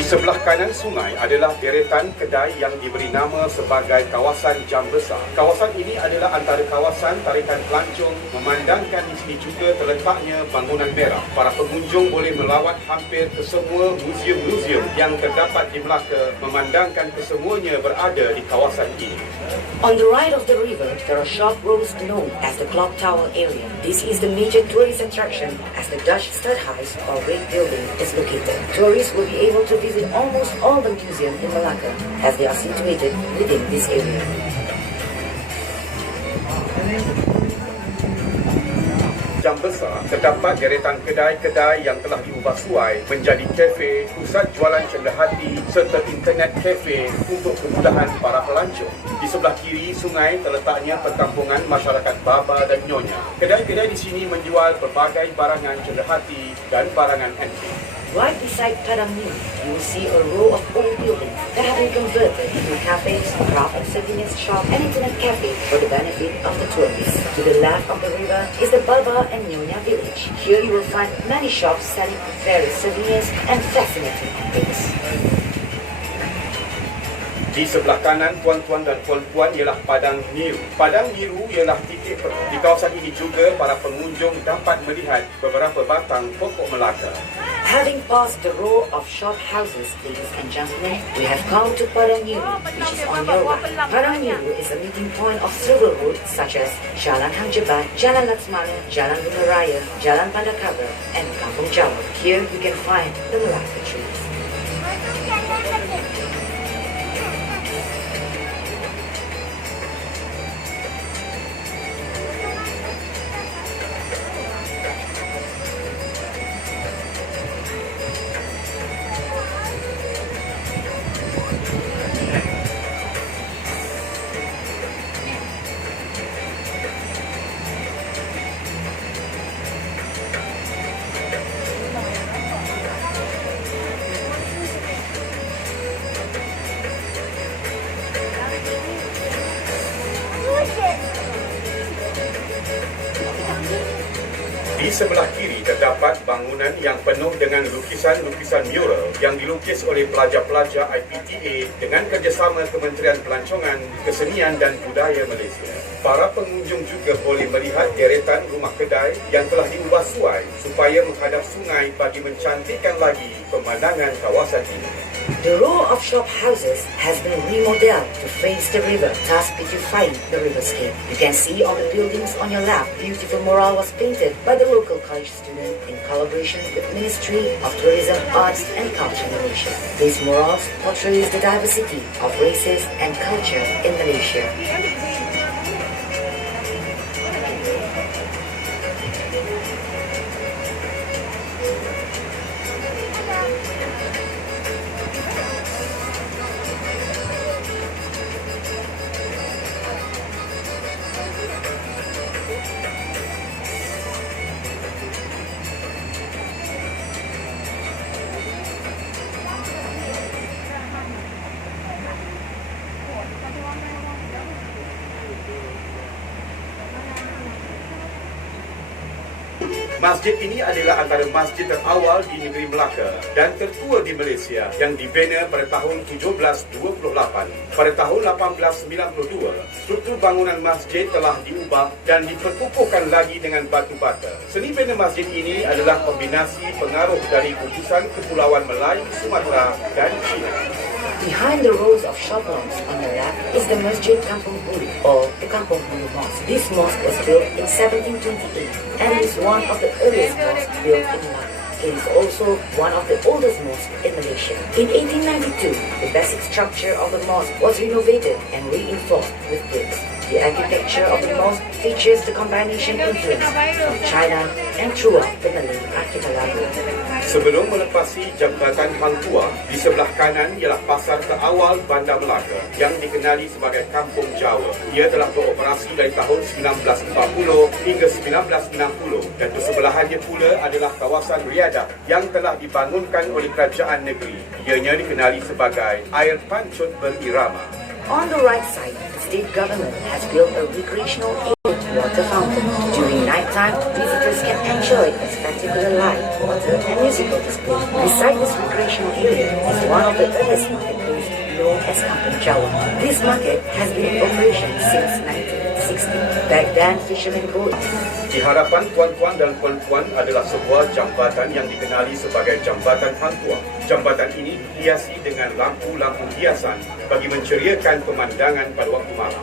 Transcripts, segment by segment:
Di sebelah kanan sungai adalah deretan kedai yang diberi nama sebagai kawasan Jam Besar. Kawasan ini adalah antara kawasan tarikan pelancong, memandangkan di sini juga terletaknya bangunan merah. Para pengunjung boleh melawat hampir ke semua muzium-muzium yang terdapat di Melaka, memandangkan kesemuanya berada di kawasan ini. On the right of the river, there are sharp roads known as the Clock Tower area. This is the major tourist attraction as the Dutch Stadhuis or Great Building is located. Tourists will be able to visit almost all the museums in Malacca as they are situated within this area. Jam Besar terdapat deretan kedai-kedai yang telah diubah suai menjadi kafe, pusat jualan cenderhati serta internet kafe untuk kemudahan para pelancong. Di sebelah kiri sungai terletaknya perkampungan masyarakat Baba dan Nyonya. Kedai-kedai di sini menjual pelbagai barangan cenderhati dan barangan antik. Right beside Padang New, you will see a row of old buildings that have been converted into cafes, craft and souvenirs shop, and internet cafe for the benefit of the tourists. To the left of the river is the Baba and Nyonya village. Here you will find many shops selling various souvenirs and fascinating antiques. Di sebelah kanan tuan-tuan dan puan-puan ialah Padang Niru. Padang Niru ialah titik di kawasan ini juga para pengunjung dapat melihat beberapa batang pokok Melaka. Having passed the row of shop houses, ladies and gentlemen, we have come to Padang Niru, which is on your right. Padang Niru is a meeting point of several roads such as Jalan Hang Jebat, Jalan Laksmana, Jalan Bungaraya, Jalan Pandakabra, and Kampung Jawa. Here you can find the Melaka trees. Di sebelah kiri terdapat bangunan yang penuh dengan lukisan-lukisan mural yang dilukis oleh pelajar-pelajar IPTA dengan kerjasama Kementerian Pelancongan, Kesenian dan Budaya Malaysia. Para pengunjung juga boleh melihat deretan rumah kedai yang telah diubah suai supaya menghadap sungai bagi mencantikkan lagi pemandangan kawasan ini. The row of shop houses has been remodeled to face the river, thus beautifying the riverscape. You can see on the buildings on your left, beautiful mural was painted by the local college student in collaboration with Ministry of Tourism, Arts and Culture Malaysia. These murals portrays the diversity of races and culture in Malaysia. Masjid ini adalah antara masjid terawal di negeri Melaka dan tertua di Malaysia yang dibina pada tahun 1728. Pada tahun 1892, struktur bangunan masjid telah diubah dan diperkukuhkan lagi dengan batu bata. Seni bina masjid ini adalah kombinasi pengaruh dari gugusan Kepulauan Melayu, Sumatera dan China. Behind the rows of shop lawns on the left is the Masjid Kampung Hulu or the Kampung Hulu Mosque. This mosque was built in 1728 and is one of the earliest mosques built in Melaka. It is also one of the oldest mosques in Malaysia. In 1892, the basic structure of the mosque was renovated and reinforced with bricks. The architecture of the mosque features the combination influence from China and throughout the Malay archipelago. Sebelum melepasi Jambatan Hang Tuah, di sebelah kanan ialah pasar terawal Bandar Melaka yang dikenali sebagai Kampung Jawa. Ia telah beroperasi dari tahun 1940 hingga 1960 dan bersebelahannya pula adalah kawasan Riadah yang telah dibangunkan oleh kerajaan negeri. Ianya dikenali sebagai Air Pancut Berirama. On the right side, the state government has built a recreational water fountain. During night time, visitors can enjoy a spectacular light, water and musical display. Beside Inside this recreational area is one of the earliest marketplaces known as Kampung Jawa. This market has been in operation since 1960. Back then, fishermen boats. Di hadapan tuan-tuan dan puan-puan adalah sebuah jambatan yang dikenali sebagai Jambatan Hang Tuah. Jambatan ini dihiasi dengan lampu-lampu hiasan bagi menceriakan pemandangan pada waktu malam.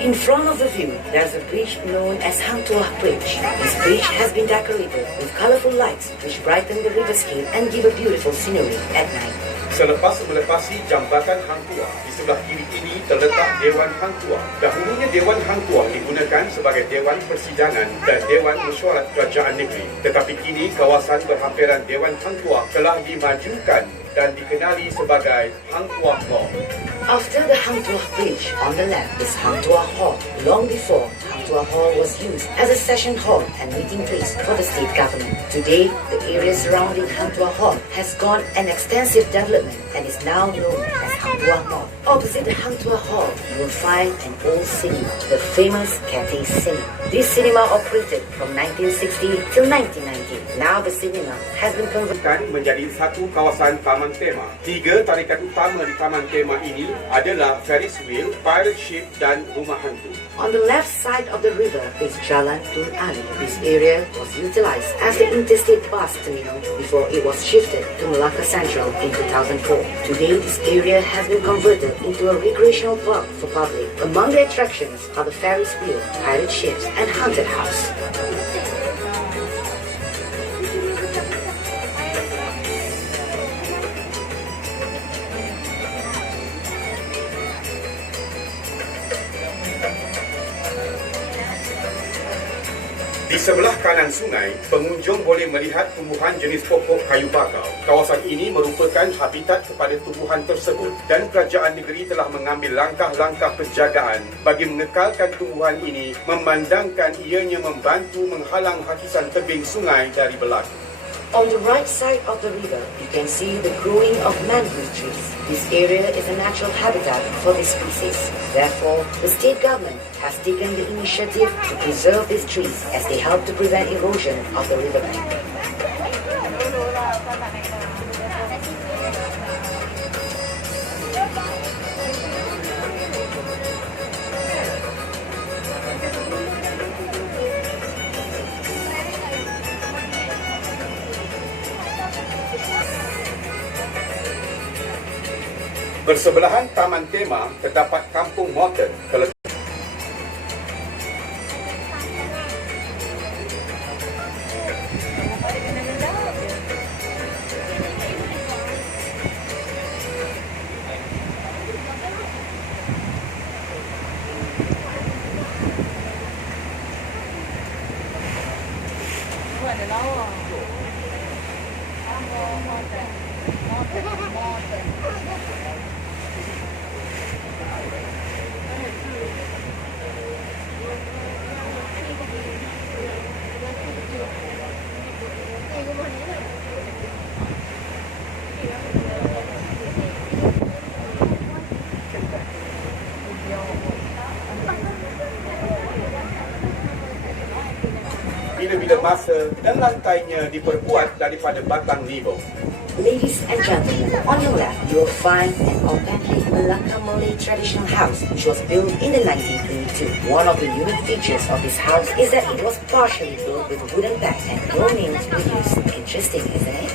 In front of the view, there's a bridge known as Hang Tuah Bridge. This bridge has been decorated with colorful lights which brighten the river scene and give a beautiful scenery at night. Selepas melepasi Jambatan Hang Tuah, di sebelah kiri ini terletak Dewan Hang Tuah. Dahulunya Dewan Hang Tuah digunakan sebagai Dewan Persidangan dan Dewan Mesyuarat Kerajaan Negeri. Tetapi kini kawasan berhampiran Dewan Hang Tuah telah dimajukan dan dikenali sebagai Hang Tuah Mall. After the Hang Tuah Bridge, on the left is Hang Tuah Hall. Long before, Hang Tuah Hall was used as a session hall and meeting place for the state government. Today, the area surrounding Hang Tuah Hall has gone an extensive development and is now known as Hang Tuah Mall. Opposite the Hang Tuah Hall, you will find an old cinema, the famous Cathay Cinema. This cinema operated from 1960 till 1990. Now the cinema has been converted Menjadi satu kawasan taman tema. Tiga tarikan utama di taman tema ini adalah Ferris wheel, pirate ship dan rumah hantu. On the left side of the river is Jalan Tun Ali. This area was utilized as the interstate bus terminal before it was shifted to Malacca Central in 2004. Today, this area has been converted into a recreational park for public. Among the attractions are the Ferris wheel, pirate ships, and haunted house. Di sebelah kanan sungai, pengunjung boleh melihat tumbuhan jenis pokok kayu bakau. Kawasan ini merupakan habitat kepada tumbuhan tersebut dan kerajaan negeri telah mengambil langkah-langkah penjagaan bagi mengekalkan tumbuhan ini, memandangkan ianya membantu menghalang hakisan tebing sungai dari berlaku. On the right side of the river, you can see the growing of mangrove trees. This area is a natural habitat for this species. Therefore, the state government has taken the initiative to preserve these trees as they help to prevent erosion of the riverbank. Bersebelahan Taman Tema terdapat Kampung Morton. Bila-bila masa dan lantainya diperbuat daripada batang limau. Ladies and gentlemen, on your left you will find an authentic Malacca Malay traditional house which was built in the 1922. One of the unique features of this house is that it was partially built with wooden backs and no nails were used. Interesting, isn't it?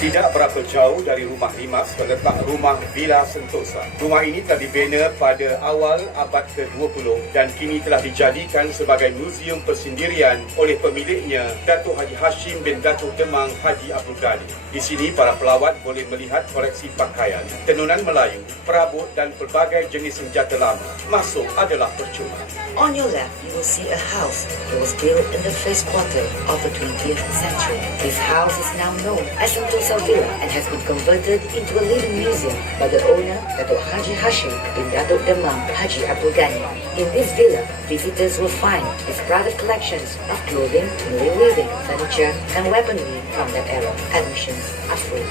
Tidak berapa jauh dari Rumah Limas terletak Rumah Villa Sentosa. Rumah ini telah dibina pada awal abad ke-20 dan kini telah dijadikan sebagai muzium persendirian oleh pemiliknya, Datuk Haji Hashim bin Datuk Demang Haji Abdul Ghani. Di sini para pelawat boleh melihat koleksi pakaian, tenunan Melayu, perabot dan pelbagai jenis senjata lama. Masuk adalah percuma. On your left, you will see a house that was built in the first quarter of the 20th century. This house is now known as Sentosa Villa and has been converted into a living museum by the owner, Datuk Haji Hashim bin Datuk Demang Haji Abdul Ghani. In this villa, visitors will find his private collections of clothing, Malay weaving, furniture, and weaponry from that era. Admissions are free.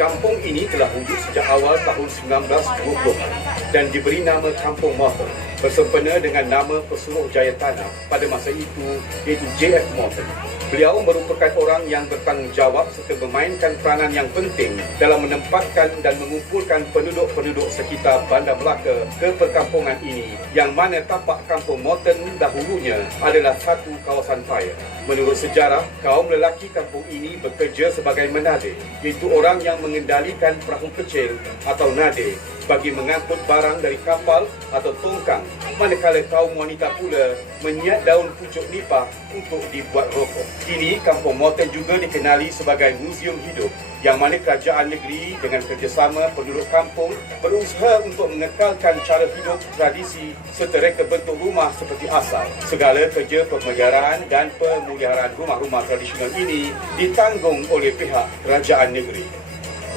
Kampung ini telah wujud sejak awal tahun 1920-an dan diberi nama Kampung Morton bersempena dengan nama pesuruh jaya tanah pada masa itu, iaitu J.F. Morton. Beliau merupakan orang yang bertanggungjawab serta memainkan peranan yang penting dalam menempatkan dan mengumpulkan penduduk-penduduk sekitar Bandar Melaka ke perkampungan ini, yang mana tapak Kampung Morton dahulunya adalah satu kawasan raya. Menurut sejarah, kaum lelaki kampung ini bekerja sebagai menade, iaitu orang yang mengendalikan perahu kecil atau nade bagi mengangkut barang dari kapal atau tongkang, manakala kaum wanita pula menyiap daun pucuk nipah untuk dibuat rokok. Kini, Kampung Morton juga dikenali sebagai muzium hidup, yang mana kerajaan negeri dengan kerjasama penduduk kampung berusaha untuk mengekalkan cara hidup, tradisi serta reka bentuk rumah seperti asal. Segala kerja pemeliharaan dan pemeliharaan rumah-rumah tradisional ini ditanggung oleh pihak kerajaan negeri.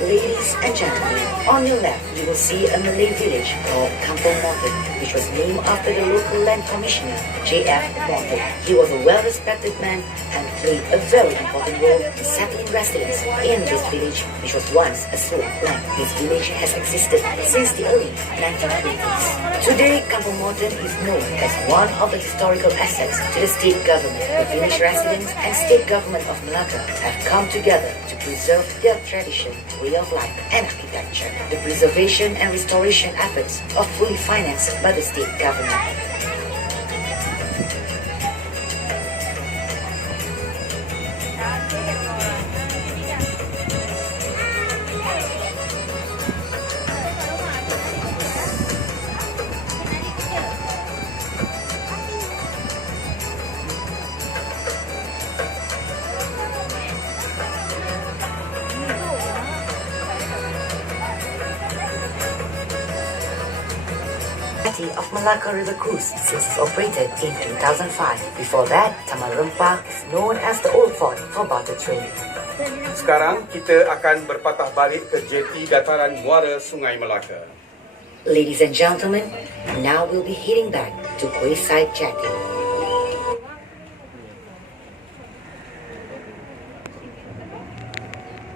Ladies and gentlemen, on your left you will see a Malay village called Kampung Morton, which was named after the local land commissioner, J.F. Morton. He was a well-respected man and played a very important role in settling residents in this village, which was once a swamp land. This village has existed since the early 1920s. Today, Kampung Morton is known as one of the historical assets to the state government. The village residents and state government of Malacca have come together to preserve their tradition, way of life and architecture. The preservation and restoration efforts are fully financed by the state government. Of Malacca River Cruise since it operated in 2005. Before that, Taman Rempah is known as the Old Fort for barter trade. Sekarang kita akan berpatah balik ke jeti dataran muara Sungai Melaka. Ladies and gentlemen, now we'll be heading back to Quayside Jetty.